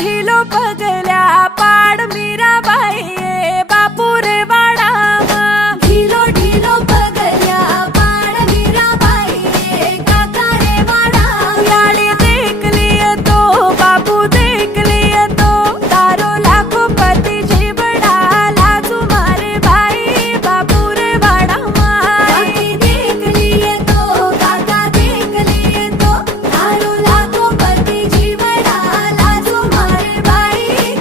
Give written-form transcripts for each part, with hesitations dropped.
ढिलो पगल्या पाड मीराबाई बापू रे वाडामा ढिलो ढिलो पगल्या पाड मीराबाई काका रे वाडामा याळी देखली तो बापू देखली तो तारो लाखोपती जीवडा लाजू मारे बाई बापू रे वाडामा देखली तो काका देखली तो तारो लाखोपती जीवडा लाजू मारे बाई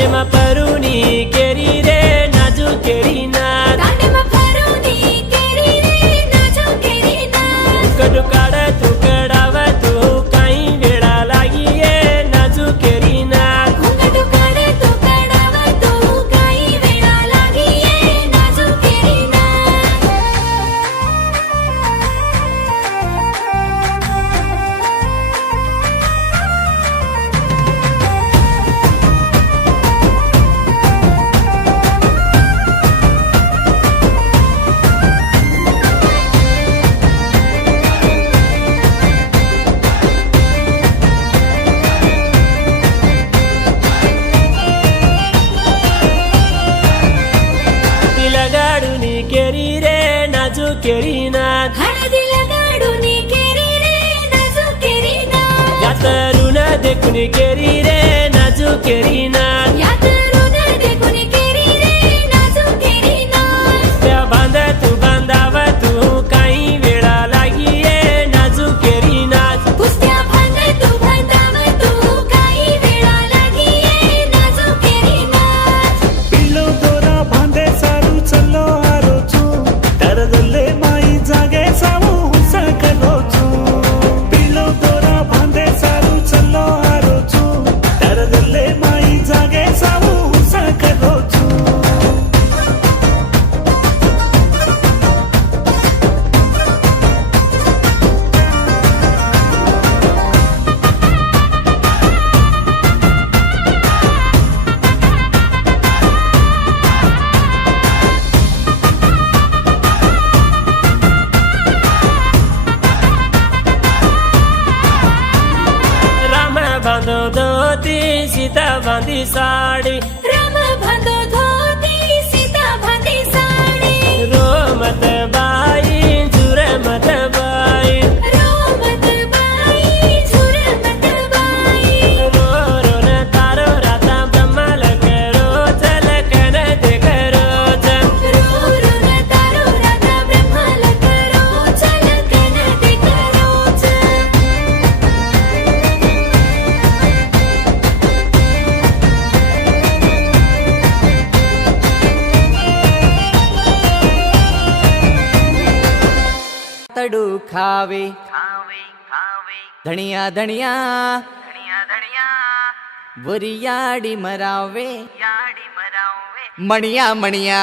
दांडेमा परुनी केरी रे नाजू केरी ना दांडेमा फरुनी केरी रे नाजू केरी ना कडुकाड तुकडाव तू काही वेळा लागिये नाजू केरी ना घुंगटुकाडे तू कडाव तू काही वेळा लागिये नाजू केरी ना तिला गाडूनी केरी रे नाजू केरी ना हळदीला गाडूनी केरी रे नाजू केरी ना यात ऋण देखून केरी रे नाजू केरी ना यात ऋण देखून केरी रे नाजू केरी ना त्या बांध तू बांधाव तू काही वेळा लागिये नाजू केरी ना पुस्त्या बांधे तू बांधाव तू काही वेळा लागिये नाजू केरी ना पिल्लो दोरा बांधे सारू चलो आरो छू तरदले माई जागे सावू हुसा करो छू पिल्लो दोरा बांधे सारू चलो आरो छू तरदले माई जागे सावू हुसा करो छू राम बांधो धोती सीता बांधी साडी राम बांधो धोती सीता बांधी साडी रोमत बाई झुरमत बाई रोमत बाई झुरमत बाई रो रो न तारो राता ब्रह्माल करो चल कन ते करो रोरुन तारो राधा ब्रह्माल करो चल कन ते करो तडू खावे धनिया धनिया वरी याडी मरावे मणिया मणिया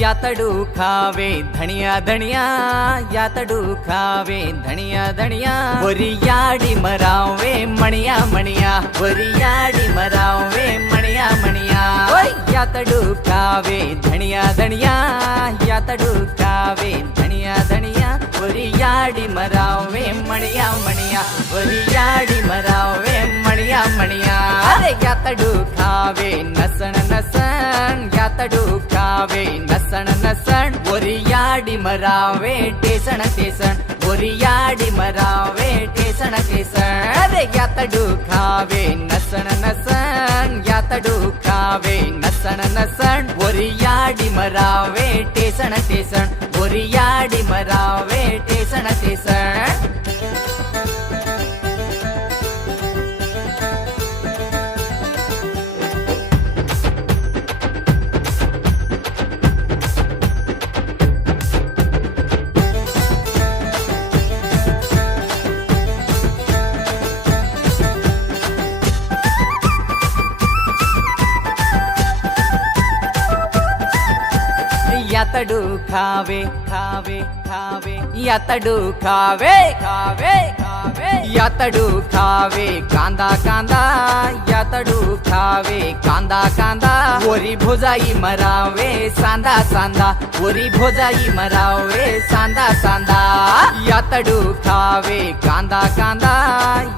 यातडू खावे धनिया धनिया यातडू खावे धनिया धनिया वरी याडी मरावे मणिया मणिया वरी याडी मरावे मणिया मणिया ओय यातडू खावे धनिया धनिया यातडू खावे धनिया धनिया वरी याडी मरावे मणिया मणिया वरी याडी मरावे मणिया मणिया अरे यातडू खावे नसन नसन यातडू खावे नसन नसन वरी याडी मरावे टेसन टेसन वरी याडी मरावे टेसन टेसन अरे यातडू खावे नसन नसन यातडू खावे नसन नसन वरी याडी मरावे टेसन टेसन वरी याडी मरावे टेसन टेसन यातडू खावे खावे खावे यातडू खावे खावे खावे यातडू खावे कांदा कांदा यातडू खावे कांदा कांदा वरी भोजाई मरावे सांदा सांदा वरी भोजाई मरावे सांदा सांदा यातडू खावे कांदा कांदा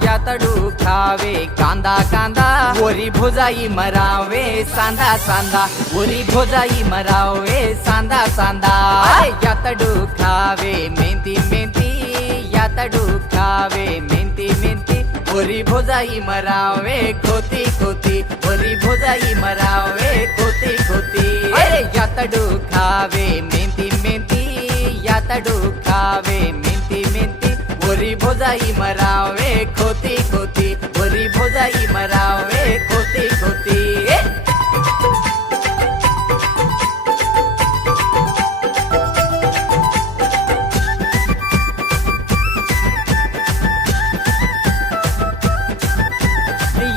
यातडू खावे कांदा कांदा वरी भोजाई मरावे सांदा सांदा वरी भोजाई मरावे सांदा सांदा यातडू खावे मेंती मेंती यातडू खावे मेंती मेंती वरी भोजाई मरावे खोती यातडू खावे मेंती मेंती वरी भोजाई मरावे खोती खोती वरी भोजाई मरावे खोती खोती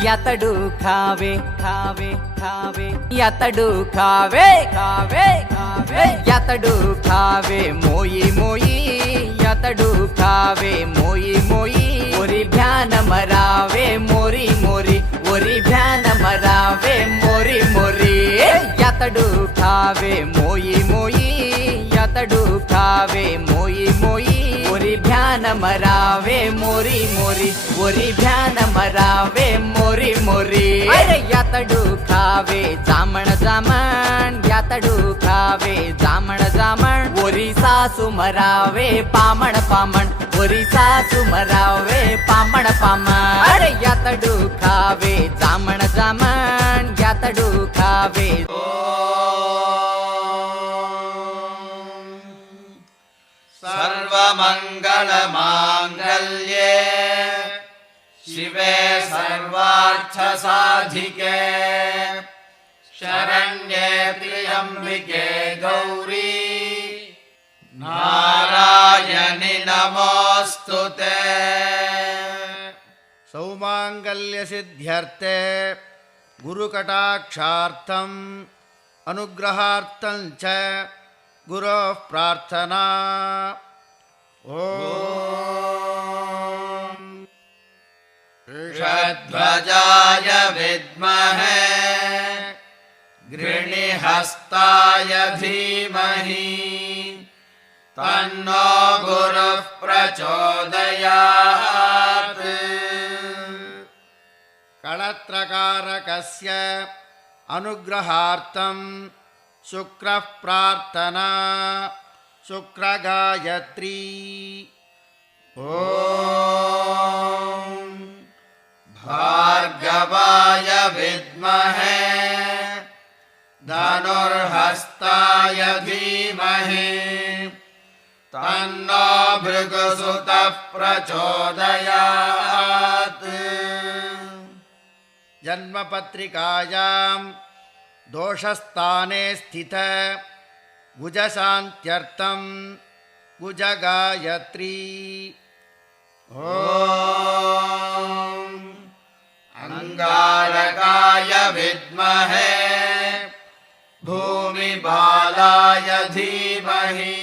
यातडू खावे खावे खावे यातडू खावे खावे खावे यातडू खावे मोई मोई यातडू खावे मोई मोई मोरी भ्यान मरावे मोरी मोरी वरी भ्यान मरावे मोरी मोरी यातडू खावे मोई मोई यातडू खावे मोई मोई वरी भ्यान मरावे मोरी मोरी वरी भ्यान मरावे मोरी मोरी अरे यातडू खावे जामण जामण यातडू खावे जामण जामण वरी सासू मरावे पामण पामण वरी सासू मरावे पामण पामण अरे यातडू खावे जामण जामण यातडू खावे सर्वमङ्गलमाङ्गल्ये शिवे सर्वार्थसाधिके शरण्ये त्र्यम्बिके गौरी नारायणि नमोऽस्तुते सौमाङ्गल्यसिद्ध्यर्थे गुरुकटाक्षार्थम् अनुग्रहार्थं च गुरोः प्रार्थना ॐ ऋषध्वजाय विद्महे गृणिहस्ताय धीमहि तन्नो गुरुः प्रचोदयात् कळत्रकारकस्य अनुग्रहार्थं शुक्रः प्रार्थना शुक्रगायत्री ॐ भार्गवाय विद्महे धनुर्हस्ताय धीमहि तन्नो भृगुसुतः प्रचोदयात् जन्मपत्रिकायां दोषस्थाने स्थित गुजशान्त्यर्थं गुजगायत्री ॐ अंगारकाय विद्महे भूमिबालाय धीमहि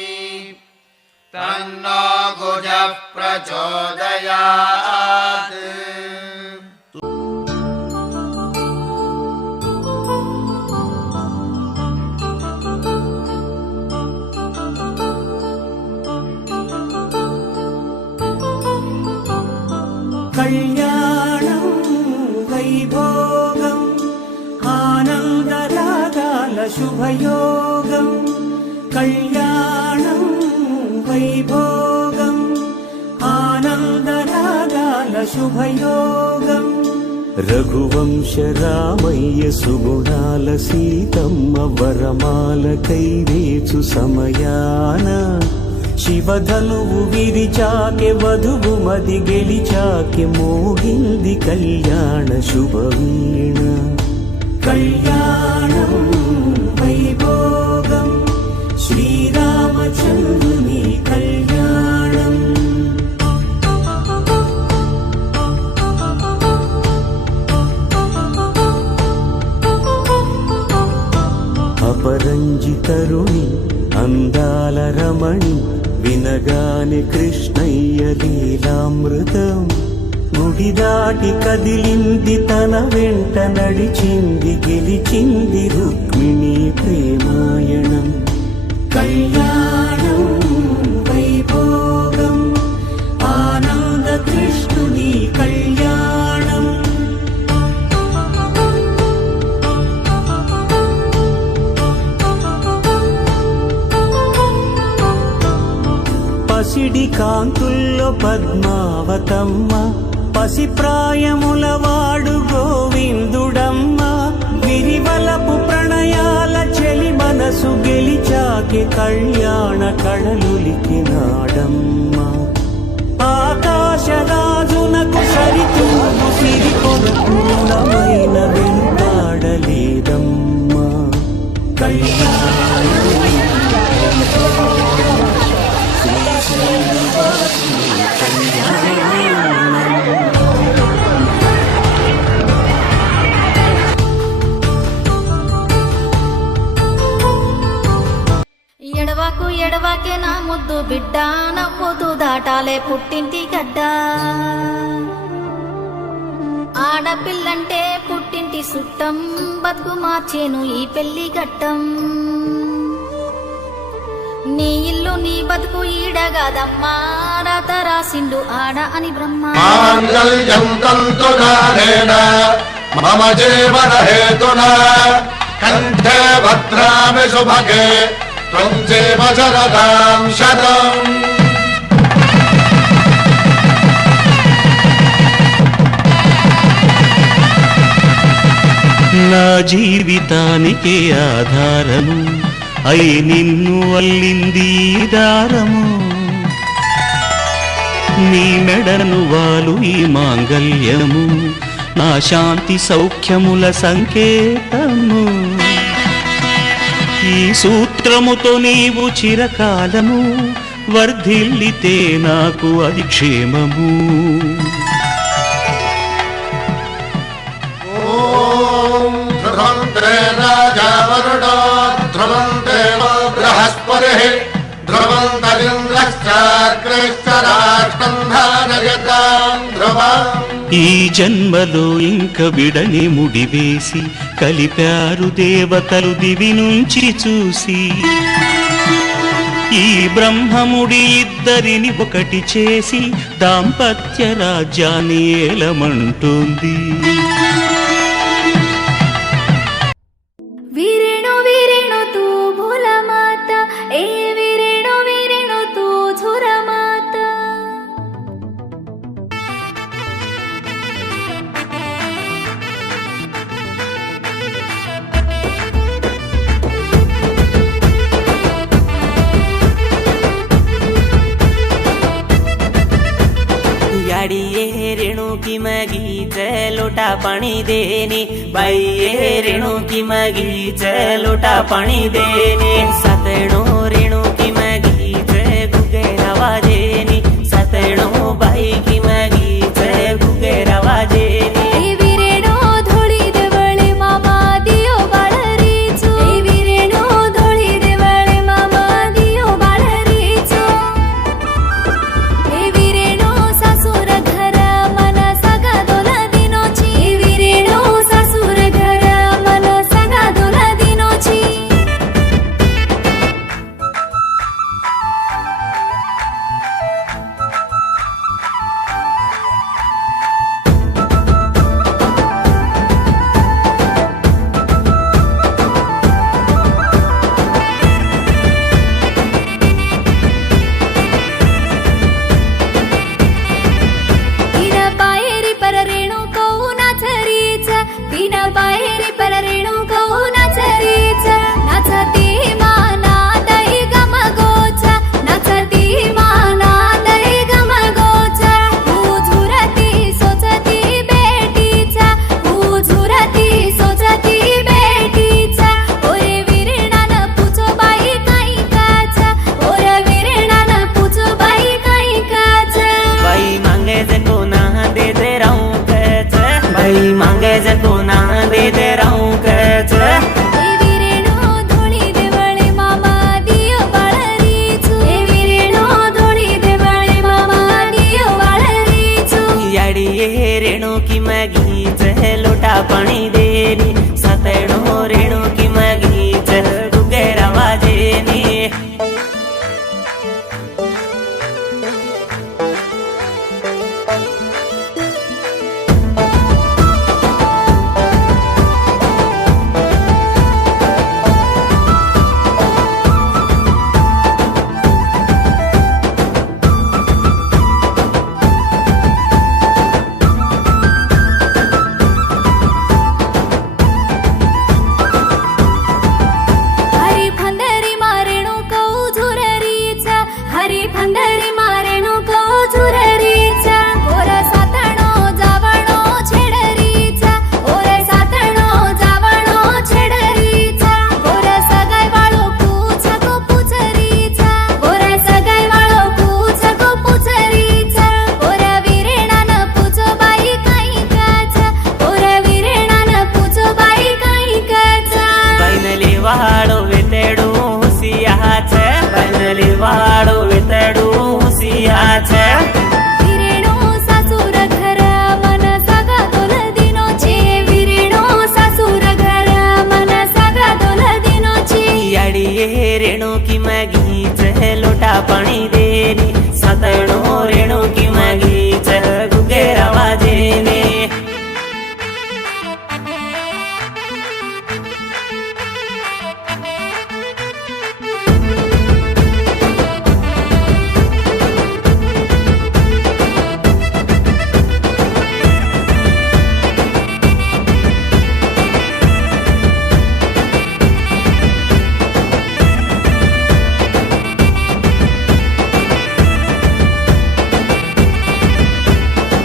तन्नो गुजः प्रचोदयात् కళ్యాణం వైభోగం ఆనందరాగాల శుభయోగం కళ్యాణం వైభోగం ఆనందరాగాల శుభయోగం రఘువంశ రామయ్య సుగుణాల సీతమ్మ వరమాల కైవేచు సమయాన శివధనువు విరిచాకె వధువు మది గెలిచాకె మోగింది కళ్యాణ శుభవీణ కళ్యాణం వైభోగం శ్రీరామచంద్రుని కళ్యాణం అపరంజి తరుణి అందాల రమణి వినగానే కృష్ణయ్య లీలామృతం గుడి దాటి కదిలింది తన వెంట నడిచింది గెలిచింది రుక్మిణి ప్రేమాయణం కళ్యాణం వైభోగం ఆనంద కృష్ణుని కళ్యాణం పసిడి కాంతుల్లో పద్మావతమ్మ పసిప్రాయముల వాడు గోవిందుడమ్మ విరివలపు ప్రణయాల చెలి మనసు గెలిచాకి కళ్యాణ కళలులికినాడమ్మా ఆకాశరాజునకు సరితూగు సిరి కొనకూలమైన వెనుకాడలేదమ్మా ఎడవాకు ఎడవాకే నా ముద్దు బిడ్డ నవ్వుతూ దాటాలే పుట్టింటి గడ్డ ఆడపిల్లంటే పుట్టింటి సుట్టం బతుకు మార్చేను ఈ పెళ్లి ఘట్టం నీ ఇల్లు నీ బతుకు ఈడగాదమ్మా రాత రాసిండు ఆడ అని బ్రహ్మ మాంగళ్యం తంతునానేన మమ జీవన హేతునా కంఠే భద్రామి శుభగే త్వం జీవ శరదాం శతం నా జీవితానికి ఆధారము అయి నిన్ను అల్లింది ఈ దారము నీ మెడను వాలు ఈ మాంగళ్యము నా శాంతి సౌఖ్యముల సంకేతము ఈ సూత్రముతో నీవు చిరకాలము వర్ధిల్లితే నాకు అది క్షేమము ధ్రువంతే రాజా వరుడో ధ్రువంతే బృహస్పతిః ధ్రువంతరింద్రశ్చాగ్రేశ్చ రాష్ట్రం ధారయతాం ధ్రువం ఈ జన్మలో ఇంక విడని ముడివేసి కలిపారు దేవతలు దివి నుంచి చూసి ఈ బ్రహ్మముడి ఇద్దరిని ఒకటి చేసి దాంపత్య రాజ్యాన్ని ఏలమంటుంది वीरेणु वीरेणु तू भोला माता ए वीरेणु वीरेणु तू झुरा माता याडिये रेणु की मगी लोटा पाणी देनी बाईये रेणु की मगी लोटा पाणी देनी सातणो रेणु की मगी गुगेरा वाजेनी सातणो बाई की मगी गुगेरा वाजेनी ए वीरेणु धोळी देवळे मामा दियो बाळरीचो ए वीरेणु धोळी देवळे मामा दियो बाळरीचो ए वीरेणु सासूर घर मन सगा दोला दिनोची ए वीरेणु सासूर घर मन सगा दोला दिनोची बिना बाहेरी पर रेणू कहू नाचरीच बिना बाहेरी पर रेणू कहू नाचरीच नाचती माना दही गम गोचा नाचती माना दही गम गोचा उझुरती सोचती बेटीचा उझुरती सोचती बेटीचा ओरे वीरणान पूछो बाई काही काचा ओरे वीरणान पूछो बाई काही काचा बाई मांगे जको ना दे दे रहूं कच बाई मांगे जको ना दे दे रहूं कच ए वीरेणु धोळी देवळे मामा दियो बाळरीचो ए वीरेणु धोळी देवळे मामा दियो बाळरीचो याडिये रेणु की मगी लोटा पाणी देनी सातणो रेणु की मगी गुगेरा वाजेनी वाळो वेतेडू हुसियाच बनली वाळो वेतेडू हुसियाच वीरेणो सासूर घर मन सगा दोल दिनोचे वीरेणो सासूर घर मन सगा दोल दिनोचे याडी रेणू की मगीच लोटा पाणी देनी सातणो रेणू की मगीच गुगेरा वाजेने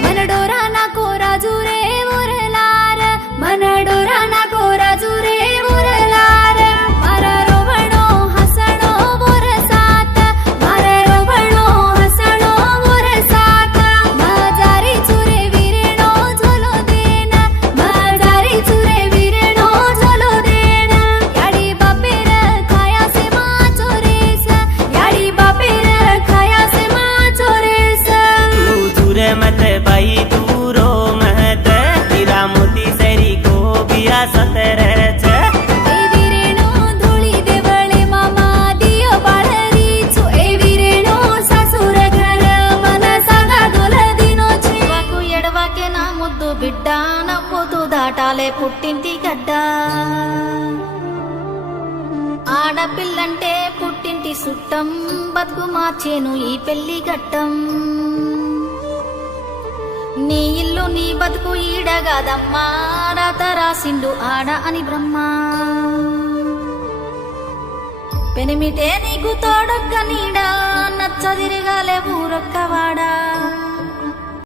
मन डोरा ना कोरा जुरे उरलार मन डोरा ना कोरा जुरे उरलार मारा रोवणो हसणो वरसात मारा रोवणो हसणो वरसात माझारी चुरे वीरेणो झोलो देन माझारी चुरे वीरेणो झोलो देन याडी बापेर खाया से मा चोरेस याडी बापेर खाया से मा चोरेस तुझुरे मत बाई दूरो महत हीरा मोती सरी को बिया सतरच ए वीरेणो धुळी देवळे मामा दियो बाळरीचो ए वीरेणो सासूर घर मन सागा दोल दिनोचे వాకు ఎడవాకే నా ముద్దు బిడ్డ నవ్వుతూ దాటాలే పుట్టింటి గడ్డ ఆడపిల్లంటే పుట్టింటి సుట్టం బతుకు మార్చేను ఈ పెళ్లి ఘట్టం నీ ఇల్లు నీ బతుకు ఈడగాదమ్మా రాత రాసిండు ఆడ అని బ్రహ్మ పెనిమిటే నీకు తోడొక్క నీడా నచ్చదిరగాలే ఊరొక్కవాడా